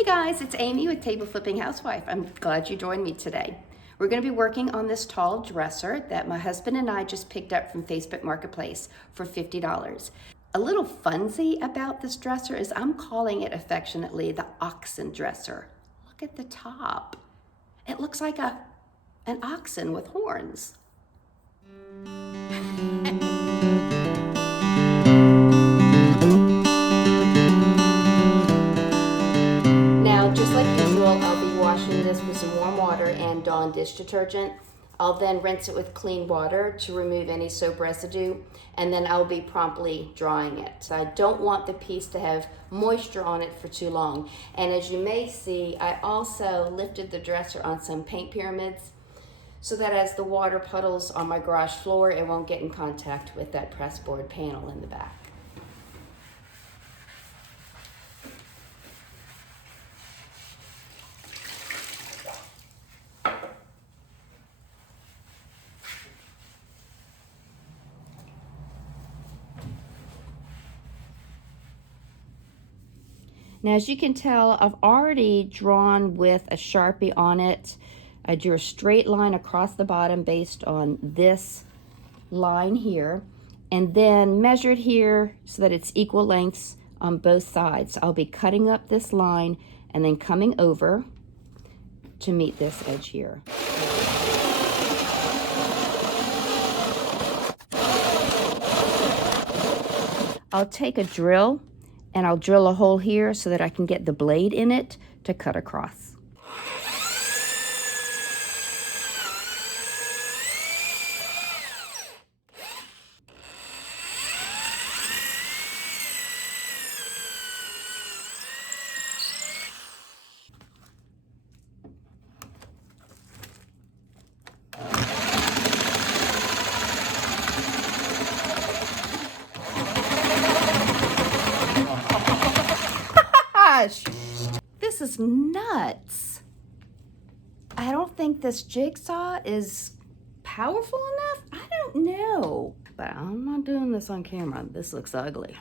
Hey guys, it's Amy with Table Flipping Housewife. I'm glad you joined me today. We're going to be working on this tall dresser that my husband and I just picked up from Facebook Marketplace for $50. A little funsy about this dresser is I'm calling it affectionately the oxen dresser. Look at the top. It looks like an oxen with horns. Now, just like usual, I'll be washing this with some warm water and Dawn dish detergent. I'll then rinse it with clean water to remove any soap residue, and then I'll be promptly drying it. So I don't want the piece to have moisture on it for too long. And as you may see, I also lifted the dresser on some paint pyramids so that as the water puddles on my garage floor, it won't get in contact with that pressboard panel in the back. Now, as you can tell, I've already drawn with a Sharpie on it. I drew a straight line across the bottom based on this line here, and then measured here so that it's equal lengths on both sides. I'll be cutting up this line and then coming over to meet this edge here. I'll take a drill and I'll drill a hole here so that I can get the blade in it to cut across. This is nuts. I don't think this jigsaw is powerful enough. I don't know, but I'm not doing this on camera. This looks ugly.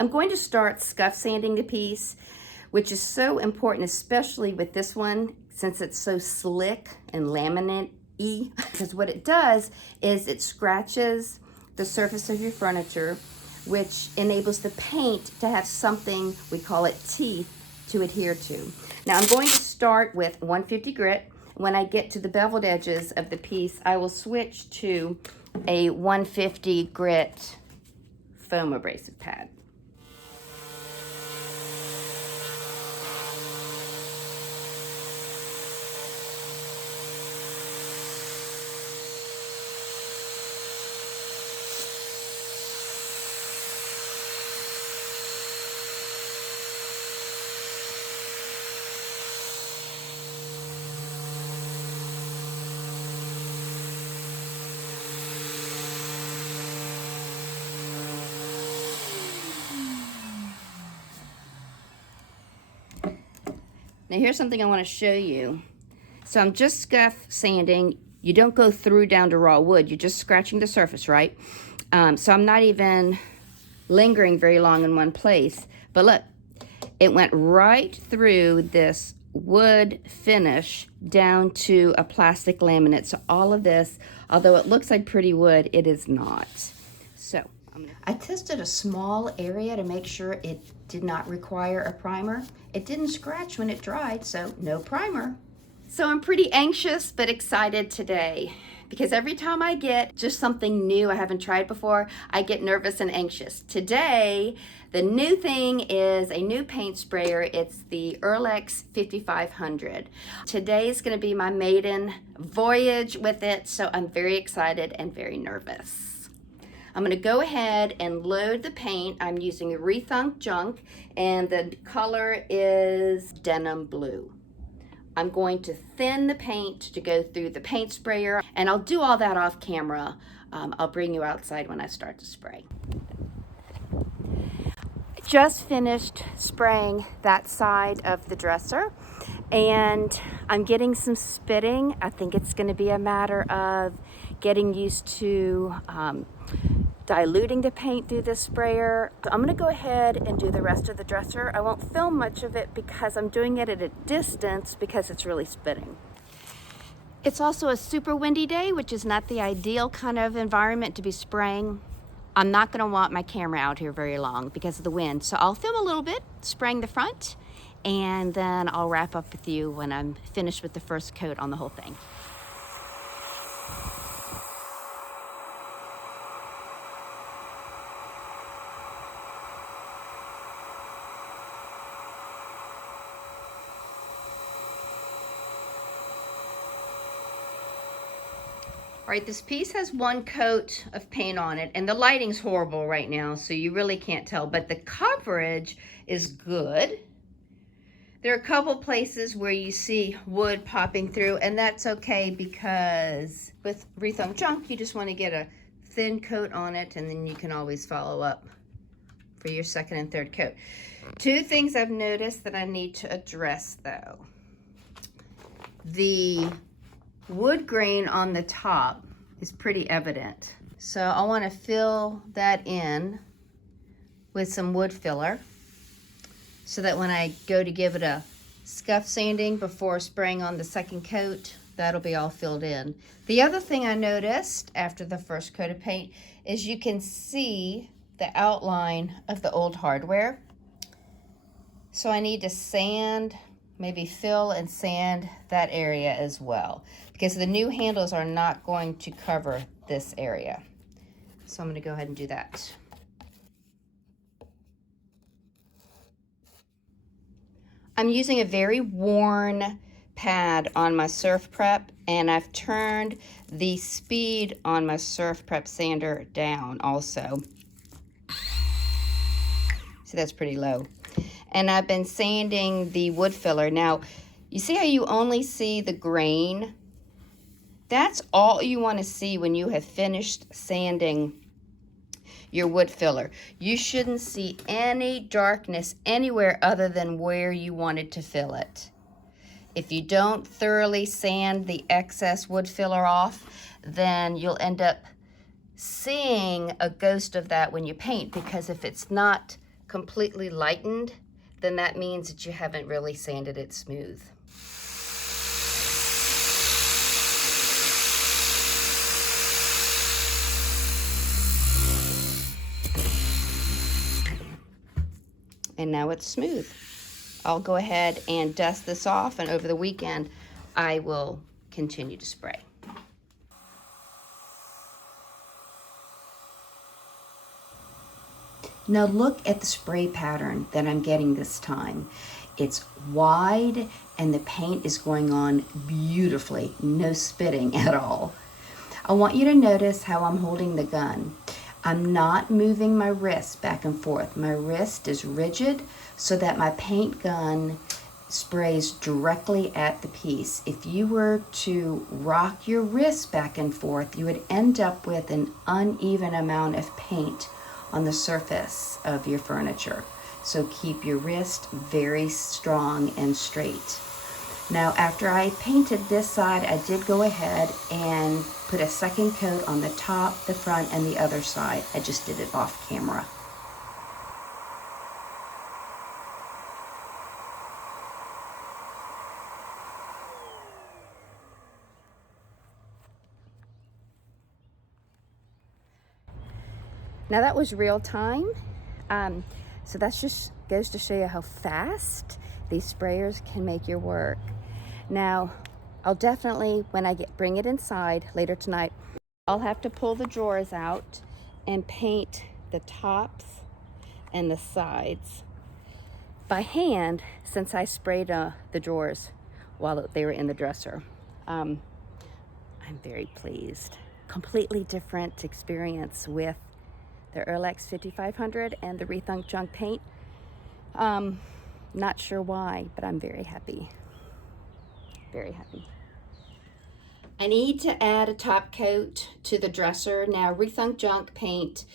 I'm going to start scuff sanding the piece, which is so important, especially with this one, since it's so slick and laminate-y, because what it does is it scratches the surface of your furniture, which enables the paint to have something, we call it teeth, to adhere to. Now I'm going to start with 150 grit. When I get to the beveled edges of the piece, I will switch to a 150 grit foam abrasive pad. Now here's something I want to show you. So I'm just scuff sanding. You don't go through down to raw wood. You're just scratching the surface, right? So I'm not even lingering very long in one place. But look, it went right through this wood finish down to a plastic laminate. So all of this, although it looks like pretty wood, it is not. So I tested a small area to make sure it did not require a primer. It didn't scratch when it dried, so no primer. So I'm pretty anxious but excited today because every time I get just something new I haven't tried before, I get nervous and anxious. Today, the new thing is a new paint sprayer. It's the Earlex 5500. Today is going to be my maiden voyage with it, so I'm very excited and very nervous. I'm going to go ahead and load the paint. I'm using a ReThunk junk, and the color is Denim Blue. I'm going to thin the paint to go through the paint sprayer, and I'll do all that off camera. I'll bring you outside when I start to spray. Just finished spraying that side of the dresser, and I'm getting some spitting. I think it's going to be a matter of getting used to diluting the paint through the sprayer. So I'm going to go ahead and do the rest of the dresser. I won't film much of it because I'm doing it at a distance because it's really spitting. It's also a super windy day, which is not the ideal kind of environment to be spraying. I'm not going to want my camera out here very long because of the wind, so I'll film a little bit spraying the front, and then I'll wrap up with you when I'm finished with the first coat on the whole thing. All right, this piece has one coat of paint on it, and the lighting's horrible right now, so you really can't tell, but the coverage is good. There are a couple places where you see wood popping through, and that's okay because with ReThunk junk, you just want to get a thin coat on it, and then you can always follow up for your second and third coat. Two things I've noticed that I need to address, though. The wood grain on the top is pretty evident. So I want to fill that in with some wood filler so that when I go to give it a scuff sanding before spraying on the second coat, that'll be all filled in. The other thing I noticed after the first coat of paint is you can see the outline of the old hardware. So I need to sand, maybe fill and sand that area as well, because the new handles are not going to cover this area. So I'm going to go ahead and do that. I'm using a very worn pad on my Surfprep, and I've turned the speed on my Surfprep sander down also. So that's pretty low. And I've been sanding the wood filler. Now, you see how you only see the grain? That's all you want to see when you have finished sanding your wood filler. You shouldn't see any darkness anywhere other than where you wanted to fill it. If you don't thoroughly sand the excess wood filler off, then you'll end up seeing a ghost of that when you paint, because if it's not completely lightened, then that means that you haven't really sanded it smooth. And now it's smooth. I'll go ahead and dust this off, and over the weekend, I will continue to spray. Now look at the spray pattern that I'm getting this time. It's wide and the paint is going on beautifully, no spitting at all. I want you to notice how I'm holding the gun. I'm not moving my wrist back and forth. My wrist is rigid so that my paint gun sprays directly at the piece. If you were to rock your wrist back and forth, you would end up with an uneven amount of paint on the surface of your furniture. So keep your wrist very strong and straight. Now, after I painted this side, I did go ahead and put a second coat on the top, the front, and the other side. I just did it off camera. Now that was real time. So that just goes to show you how fast these sprayers can make your work. Now, I'll definitely, when I bring it inside later tonight, I'll have to pull the drawers out and paint the tops and the sides by hand, since I sprayed the drawers while they were in the dresser. I'm very pleased. Completely different experience with the Earlex 5500 and the ReThunk junk paint. Not sure why, but I'm very happy. Very happy. I need to add a top coat to the dresser. Now, ReThunk junk paint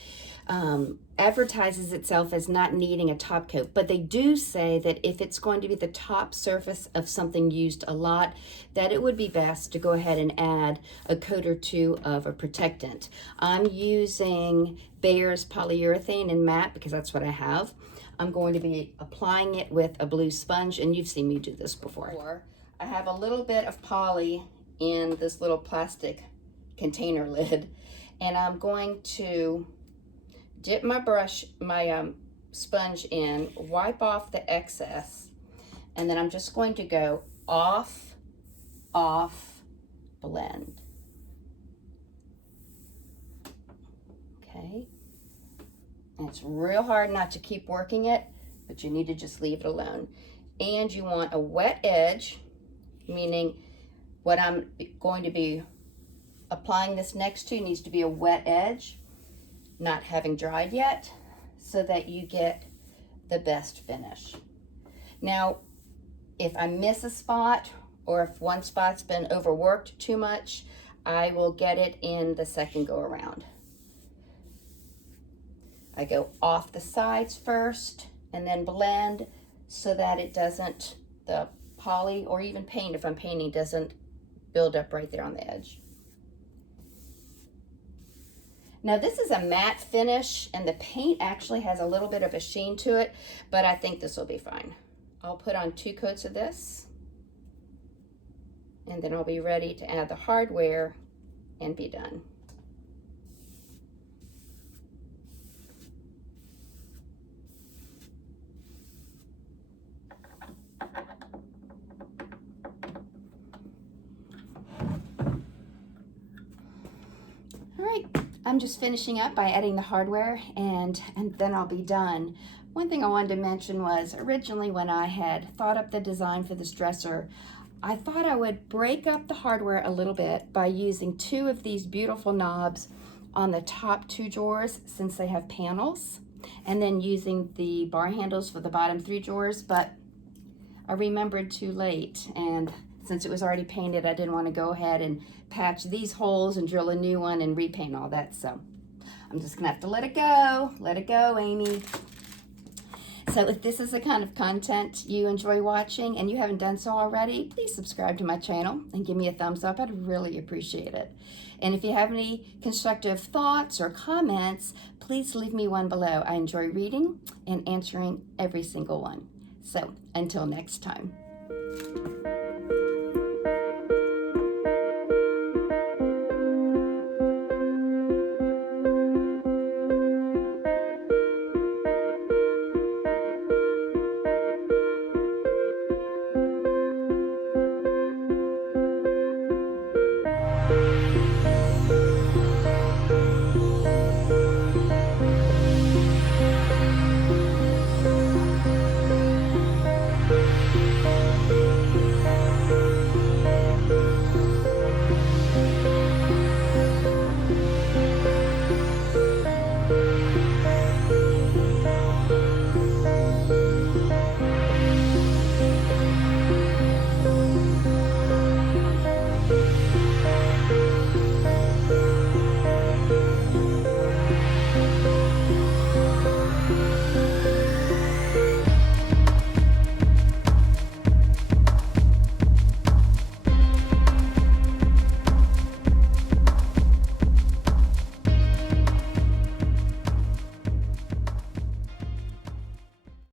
advertises itself as not needing a top coat, but they do say that if it's going to be the top surface of something used a lot, that it would be best to go ahead and add a coat or two of a protectant. I'm using Behr's polyurethane in matte because that's what I have. I'm going to be applying it with a blue sponge, and you've seen me do this before. I have a little bit of poly in this little plastic container lid, and I'm going to dip my sponge in, wipe off the excess, and then I'm just going to go off, blend. Okay. And it's real hard not to keep working it, but you need to just leave it alone. And you want a wet edge, meaning what I'm going to be applying this next to needs to be a wet edge, not having dried yet, so that you get the best finish. Now, if I miss a spot, or if one spot's been overworked too much, I will get it in the second go around. I go off the sides first and then blend so that it doesn't, the poly or even paint, if I'm painting, doesn't build up right there on the edge. Now this is a matte finish and the paint actually has a little bit of a sheen to it, but I think this will be fine. I'll put on 2 coats of this and then I'll be ready to add the hardware and be done. All right, I'm just finishing up by adding the hardware and then I'll be done. One thing I wanted to mention was originally when I had thought up the design for this dresser, I thought I would break up the hardware a little bit by using 2 of these beautiful knobs on the top 2 drawers since they have panels, and then using the bar handles for the bottom 3 drawers, but I remembered too late, and since it was already painted, I didn't want to go ahead and patch these holes and drill a new one and repaint all that, so I'm just gonna have to let it go, Amy. So if this is the kind of content you enjoy watching and you haven't done so already, please subscribe to my channel and give me a thumbs up. I'd really appreciate it. And if you have any constructive thoughts or comments, please leave me one below. I enjoy reading and answering every single one. So until next time.